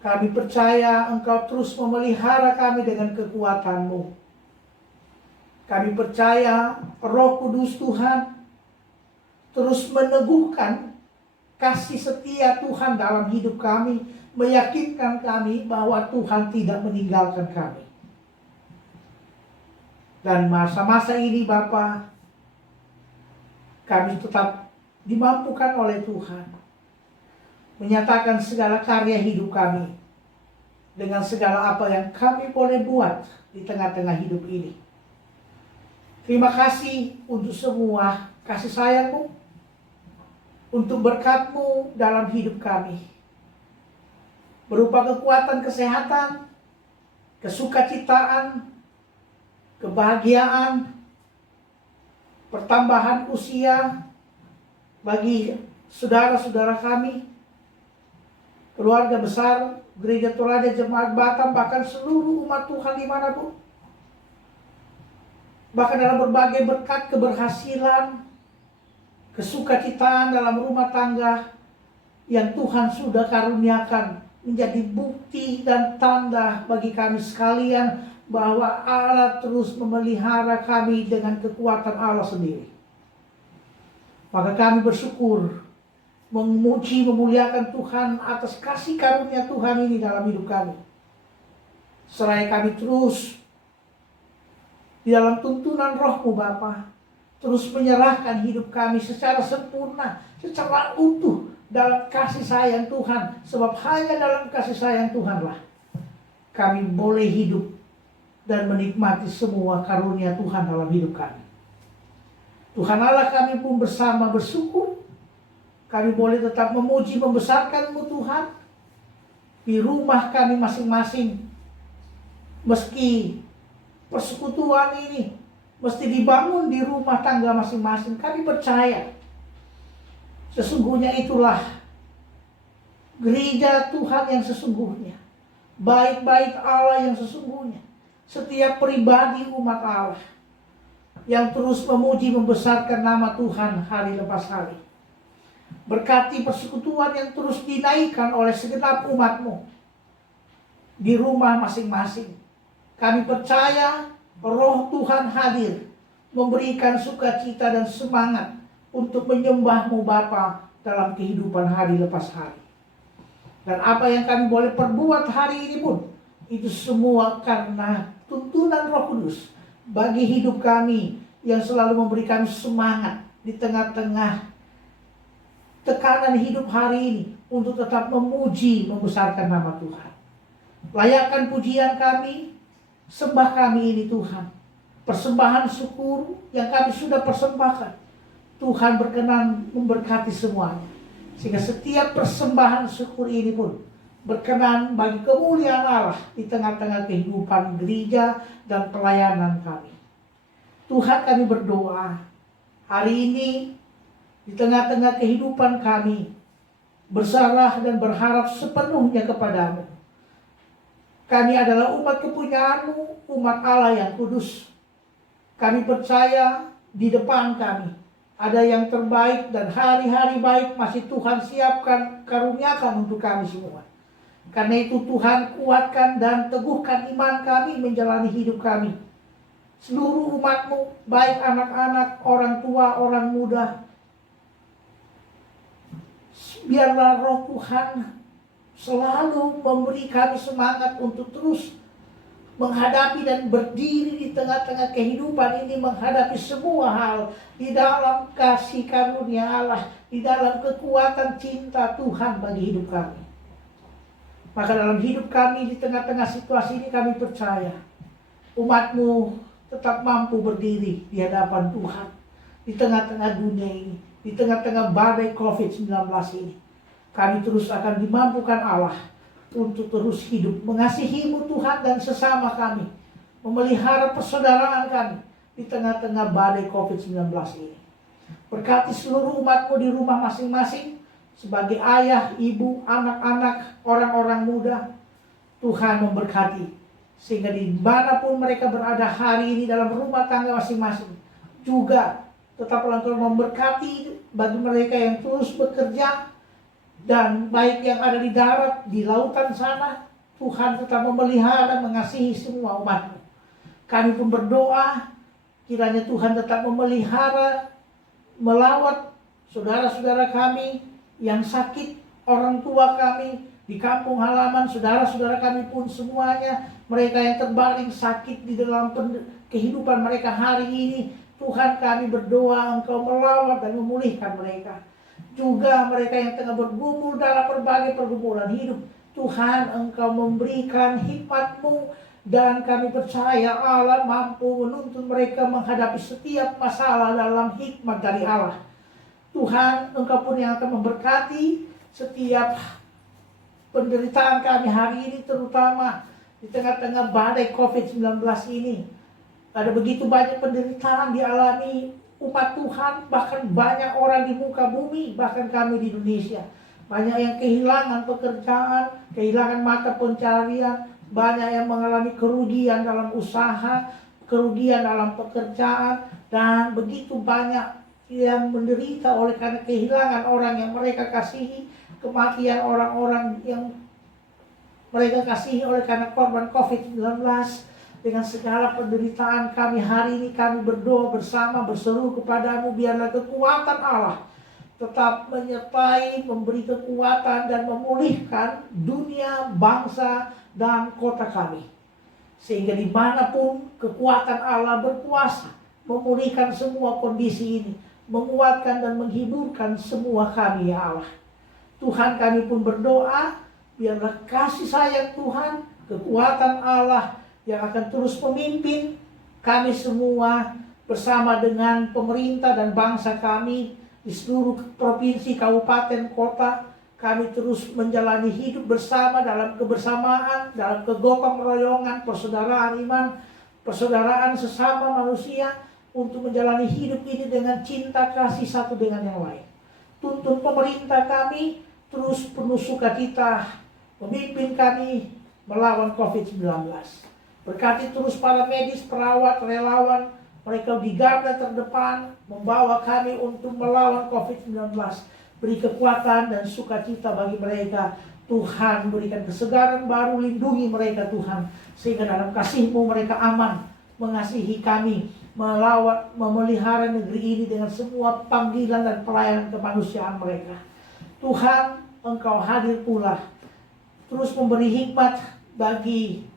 kami percaya Engkau terus memelihara kami dengan kekuatan-Mu. Kami percaya Roh Kudus Tuhan terus meneguhkan kasih setia Tuhan dalam hidup kami, meyakinkan kami bahwa Tuhan tidak meninggalkan kami. Dan masa-masa ini Bapa, kami tetap dimampukan oleh Tuhan menyatakan segala karya hidup kami dengan segala apa yang kami boleh buat di tengah-tengah hidup ini. Terima kasih untuk semua kasih sayang-Mu, untuk berkat-Mu dalam hidup kami, berupa kekuatan kesehatan, kesukacitaan, kebahagiaan, pertambahan usia bagi saudara-saudara kami, keluarga besar, Gereja Toraja Jemaat Batam, bahkan seluruh umat Tuhan dimanapun. Bahkan dalam berbagai berkat keberhasilan, kesukacitaan dalam rumah tangga yang Tuhan sudah karuniakan menjadi bukti dan tanda bagi kami sekalian bahwa Allah terus memelihara kami dengan kekuatan Allah sendiri. Maka kami bersyukur, memuji, memuliakan Tuhan atas kasih karunia Tuhan ini dalam hidup kami. Seraya kami terus di dalam tuntunan Roh-Mu Bapa, terus menyerahkan hidup kami secara sempurna, secara utuh dalam kasih sayang Tuhan. Sebab hanya dalam kasih sayang Tuhanlah kami boleh hidup dan menikmati semua karunia Tuhan dalam hidup kami. Tuhan Allah, kami pun bersama bersyukur. Kami boleh tetap memuji, membesarkan-Mu Tuhan. Di rumah kami masing-masing. Meski persekutuan ini mesti dibangun di rumah tangga masing-masing, kami percaya sesungguhnya itulah gereja Tuhan yang sesungguhnya, bait-bait Allah yang sesungguhnya. Setiap pribadi umat Allah yang terus memuji membesarkan nama Tuhan hari lepas hari. Berkati persekutuan yang terus dinaikkan oleh segenap umat-Mu di rumah masing-masing. Kami percaya Roh Tuhan hadir, memberikan sukacita dan semangat untuk menyembah-Mu Bapa dalam kehidupan hari lepas hari. Dan apa yang kami boleh perbuat hari ini pun, itu semua karena tuntunan Roh Kudus bagi hidup kami yang selalu memberikan semangat di tengah-tengah tekanan hidup hari ini untuk tetap memuji, membesarkan nama Tuhan. Layakkan pujian kami, sembah kami ini Tuhan. Persembahan syukur yang kami sudah persembahkan, Tuhan berkenan memberkati semuanya. Sehingga setiap persembahan syukur ini pun berkenan bagi kemuliaan Allah di tengah-tengah kehidupan gereja dan pelayanan kami. Tuhan, kami berdoa hari ini di tengah-tengah kehidupan kami berserah dan berharap sepenuhnya kepadamu. Kami adalah umat kepunyaan-Mu, umat Allah yang kudus. Kami percaya di depan kami ada yang terbaik dan hari-hari baik masih Tuhan siapkan, karuniakan untuk kami semua. Karena itu Tuhan, kuatkan dan teguhkan iman kami menjalani hidup kami. Seluruh umat-Mu, baik anak-anak, orang tua, orang muda, biarlah Roh Tuhan selalu memberi kami semangat untuk terus menghadapi dan berdiri di tengah-tengah kehidupan ini, menghadapi semua hal di dalam kasih karunia Allah, di dalam kekuatan cinta Tuhan bagi hidup kami. Maka dalam hidup kami di tengah-tengah situasi ini kami percaya umat-Mu tetap mampu berdiri di hadapan Tuhan di tengah-tengah dunia ini, di tengah-tengah badai COVID-19 ini. Kami terus akan dimampukan Allah untuk terus hidup mengasihi-Mu Tuhan dan sesama kami, memelihara persaudaraan kami di tengah-tengah badai COVID-19 ini. Berkati seluruh umat-Mu di rumah masing-masing, sebagai ayah, ibu, anak-anak, orang-orang muda. Tuhan memberkati, sehingga dimanapun mereka berada hari ini dalam rumah tangga masing-masing, juga tetaplah Engkau memberkati bagi mereka yang terus bekerja, dan baik yang ada di darat, di lautan sana, Tuhan tetap memelihara, mengasihi semua umat-Mu. Kami pun berdoa, kiranya Tuhan tetap memelihara, melawat saudara-saudara kami yang sakit, orang tua kami di kampung halaman, saudara-saudara kami pun semuanya, mereka yang terbaring sakit di dalam kehidupan mereka hari ini. Tuhan, kami berdoa Engkau melawat dan memulihkan mereka. Juga mereka yang tengah bergumul dalam berbagai pergumulan hidup, Tuhan, Engkau memberikan hikmat-Mu, dan kami percaya Allah mampu menuntun mereka menghadapi setiap masalah dalam hikmat dari Allah. Tuhan, Engkau pun yang akan memberkati setiap penderitaan kami hari ini, terutama di tengah-tengah badai COVID-19 ini. Ada begitu banyak penderitaan dialami umat Tuhan, bahkan banyak orang di muka bumi, bahkan kami di Indonesia. Banyak yang kehilangan pekerjaan, kehilangan mata pencarian, banyak yang mengalami kerugian dalam usaha, kerugian dalam pekerjaan, dan begitu banyak yang menderita oleh karena kehilangan orang yang mereka kasihi, kematian orang-orang yang mereka kasihi oleh karena korban COVID-19. Dengan segala penderitaan kami hari ini, kami berdoa bersama, berseru kepadamu, biarlah kekuatan Allah tetap menyertai, memberi kekuatan dan memulihkan dunia, bangsa, dan kota kami. Sehingga dimanapun kekuatan Allah berkuasa, memulihkan semua kondisi ini, menguatkan dan menghiburkan semua kami, ya Allah. Tuhan, kami pun berdoa, biarlah kasih sayang Tuhan, kekuatan Allah yang akan terus memimpin kami semua bersama dengan pemerintah dan bangsa kami di seluruh provinsi, kabupaten, kota. Kami terus menjalani hidup bersama dalam kebersamaan, dalam kegotong royongan, persaudaraan iman, persaudaraan sesama manusia, untuk menjalani hidup ini dengan cinta kasih satu dengan yang lain. Tuntun pemerintah kami terus penuh sukacita memimpin kami melawan COVID-19. Berkati terus para medis, perawat, relawan, mereka di garda terdepan membawa kami untuk melawan COVID-19. Beri kekuatan dan sukacita bagi mereka. Tuhan, berikan kesegaran baru, lindungi mereka Tuhan, sehingga dalam kasih-Mu mereka aman mengasihi kami, memelihara negeri ini dengan semua panggilan dan pelayanan kemanusiaan mereka. Tuhan, Engkau hadir pula, terus memberi hikmat bagi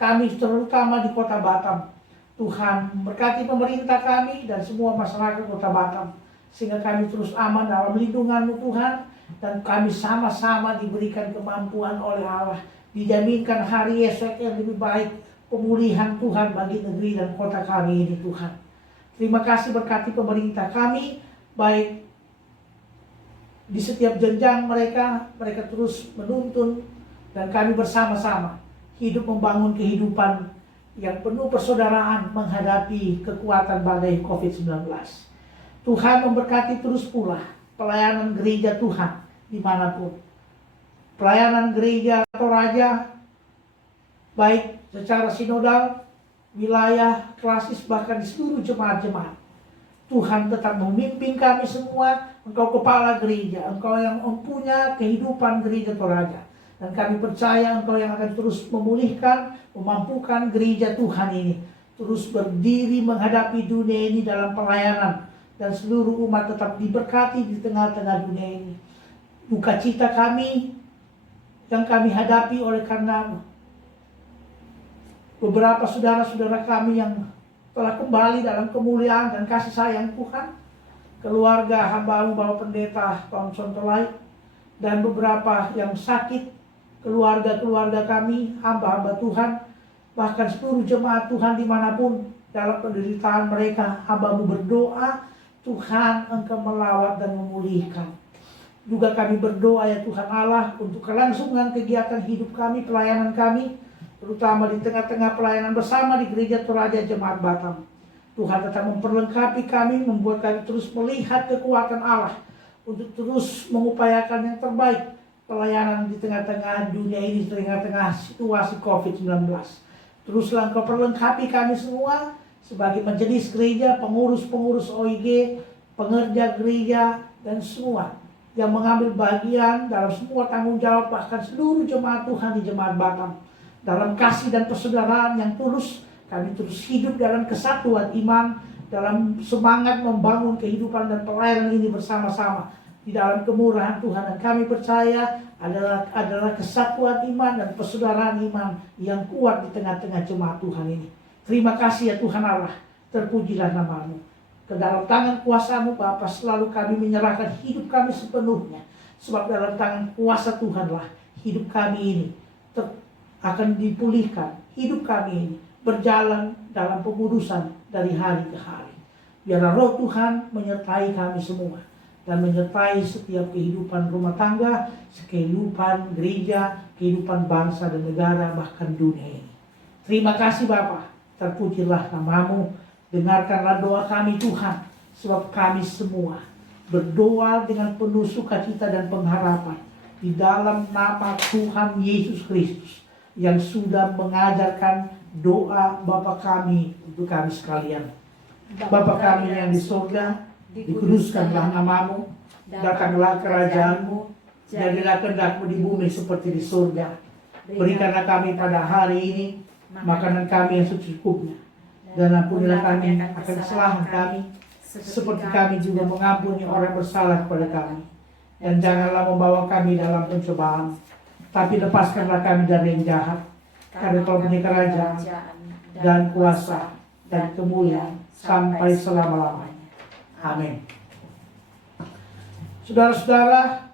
kami terutama di kota Batam. Tuhan, berkati pemerintah kami dan semua masyarakat kota Batam, sehingga kami terus aman dalam lindungan-Mu Tuhan, dan kami sama-sama diberikan kemampuan oleh Allah, dijaminkan hari esok yang lebih baik, pemulihan Tuhan bagi negeri dan kota kami ini Tuhan. Terima kasih, berkati pemerintah kami, baik di setiap jenjang mereka terus menuntun, dan kami bersama-sama hidup membangun kehidupan yang penuh persaudaraan menghadapi kekuatan badai COVID-19. Tuhan memberkati terus pula pelayanan gereja Tuhan dimanapun. Pelayanan gereja Toraja, baik secara sinodal, wilayah, klasis, bahkan di seluruh jemaat-jemaat. Tuhan tetap memimpin kami semua. Engkau kepala gereja, Engkau yang mempunyai kehidupan gereja Toraja. Dan kami percaya Engkau yang akan terus memulihkan, memampukan gereja Tuhan ini terus berdiri menghadapi dunia ini dalam pelayanan. Dan seluruh umat tetap diberkati di tengah-tengah dunia ini. Duka cita kami yang kami hadapi oleh karena beberapa saudara-saudara kami yang telah kembali dalam kemuliaan dan kasih sayang Tuhan. Keluarga hamba-Mu Bapak Pendeta Thomson Tolai, dan beberapa yang sakit, keluarga-keluarga kami, hamba-hamba Tuhan, bahkan seluruh jemaat Tuhan dimanapun dalam penderitaan mereka, hamba-Mu berdoa, Tuhan Engkau melawat dan memulihkan. Juga kami berdoa ya Tuhan Allah untuk kelangsungan kegiatan hidup kami, pelayanan kami, terutama di tengah-tengah pelayanan bersama di Gereja Toraja Jemaat Batam. Tuhan tetap memperlengkapi kami, membuat kami terus melihat kekuatan Allah untuk terus mengupayakan yang terbaik pelayanan di tengah-tengah dunia ini, di tengah-tengah situasi COVID-19. Teruslah Engkau perlengkapi kami semua sebagai majelis gereja, pengurus-pengurus OIG, pengerja gereja, dan semua yang mengambil bagian dalam semua tanggung jawab, bahkan seluruh jemaat Tuhan di Jemaat Batam. Dalam kasih dan persaudaraan yang tulus, kami terus hidup dalam kesatuan iman, dalam semangat membangun kehidupan dan pelayanan ini bersama-sama di dalam kemurahan Tuhan. Dan kami percaya adalah kesatuan iman dan persaudaraan iman yang kuat di tengah-tengah jemaat Tuhan ini. Terima kasih ya Tuhan Allah, terpujilah nama-Mu. Ke dalam tangan kuasa-Mu Bapa selalu kami menyerahkan hidup kami sepenuhnya. Sebab dalam tangan kuasa Tuhanlah hidup kami ini akan dipulihkan. Hidup kami ini berjalan dalam pengurusan dari hari ke hari. Biarlah roh Tuhan menyertai kami semua, dan menyertai setiap kehidupan rumah tangga, kehidupan gereja, kehidupan bangsa dan negara, bahkan dunia ini. Terima kasih Bapa, terpujilah nama-Mu. Dengarkanlah doa kami Tuhan, sebab kami semua berdoa dengan penuh sukacita dan pengharapan di dalam nama Tuhan Yesus Kristus yang sudah mengajarkan doa Bapa kami untuk kami sekalian. Bapa kami yang di surga, dikuduskanlah nama-Mu, datanglah kerajaan-Mu, jadilah kehendak-Mu di bumi seperti di surga. Berikanlah kami pada hari ini makanan kami yang secukupnya, dan ampunilah kami akan kesalahan kami, seperti kami juga mengampuni orang bersalah kepada kami. Dan janganlah membawa kami dalam pencobaan, tapi lepaskanlah kami dari yang jahat. Karena Kau punya kerajaan dan kuasa dan kemuliaan sampai selama-lamanya. Amin. Saudara-saudara,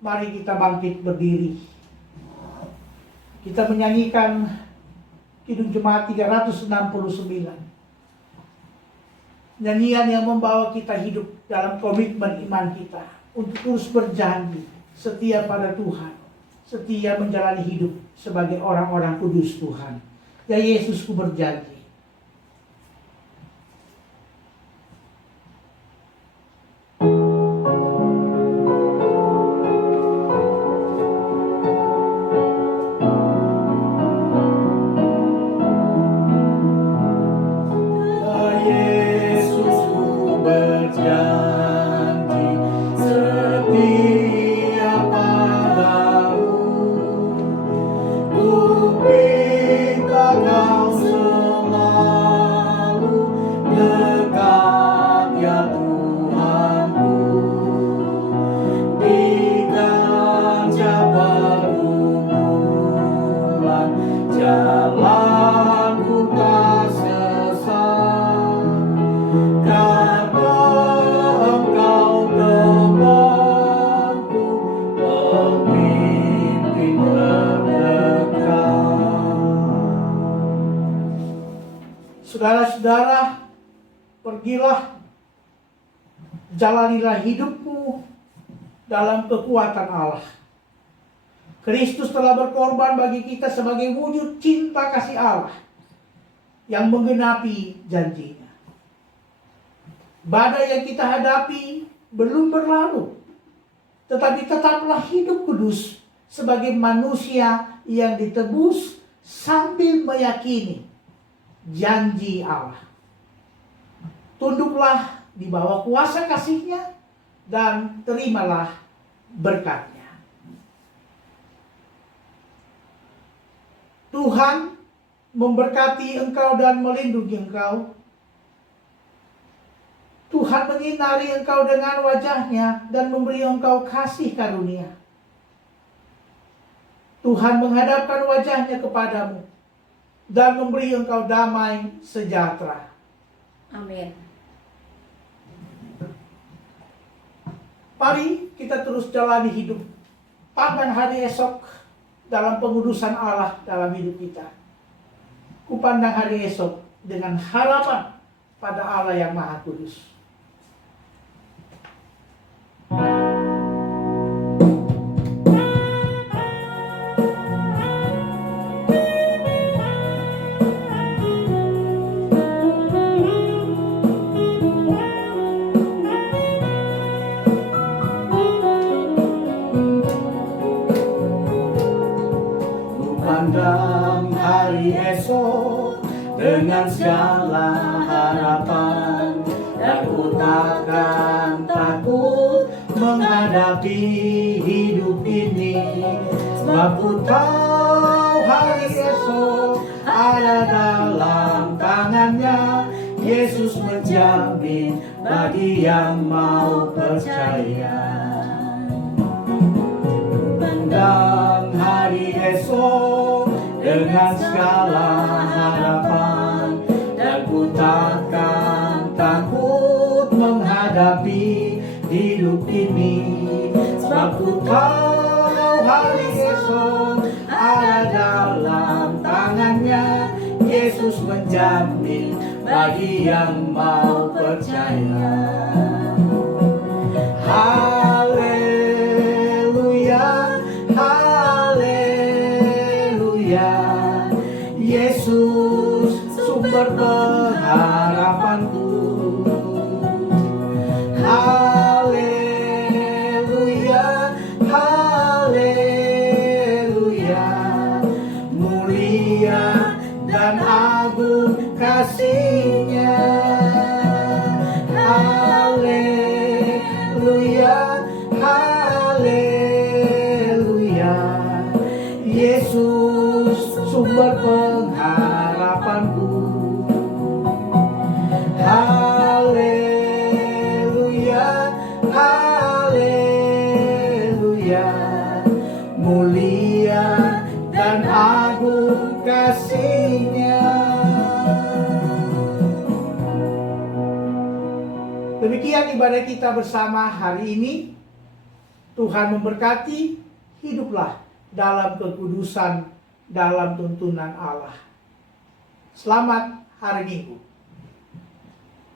Mari kita bangkit berdiri. Kita menyanyikan Kidung Jemaat 369. Nyanyian yang membawa kita hidup dalam komitmen iman kita untuk terus berjanji setia pada Tuhan, setia menjalani hidup sebagai orang-orang kudus Tuhan. Ya Yesus, ku berjanji. Saudara-saudara, pergilah, jalanilah hidupmu dalam kekuatan Allah. Kristus telah berkorban bagi kita sebagai wujud cinta kasih Allah yang menggenapi janjinya. Badai yang kita hadapi belum berlalu, tetapi tetaplah hidup kudus sebagai manusia yang ditebus sambil meyakini janji Allah. Tunduklah di bawah kuasa kasih-Nya dan terimalah berkat-Nya. Tuhan memberkati engkau dan melindungi engkau. Tuhan menyinari engkau dengan wajah-Nya dan memberi engkau kasih karunia. Tuhan menghadapkan wajah-Nya kepadamu dan memberi engkau damai sejahtera. Amin. Mari kita terus jalani hidup. Pandang hari esok dalam pengudusan Allah dalam hidup kita. Kupandang hari esok dengan harapan pada Allah yang Maha Kudus. Pandang hari esok dengan segala harapan, dan ku takkan takut menghadapi hidup ini, sebab ku tahu hari esok ada dalam tangan-Nya. Yesus menjamin bagi yang mau percaya. Pandang hari esok dengan segala harapan, dan ku takkan takut menghadapi hidup ini, sebab ku tahu hari esok ada dalam tangan-Nya. Yesus menjamin bagi yang mau percaya. Haleluya, haleluya. Yesus sumber pengharapanku. Haleluya, haleluya. Mulia dan agung kasih-Nya. Haleluya, haleluya. Yesus sumber pengharapanku. Haleluya, haleluya. Mulia dan agung kasih-Nya. Demikian ibadah kita bersama hari ini. Tuhan memberkati, hiduplah dalam kekudusan, dalam tuntunan Allah. Selamat hari Minggu.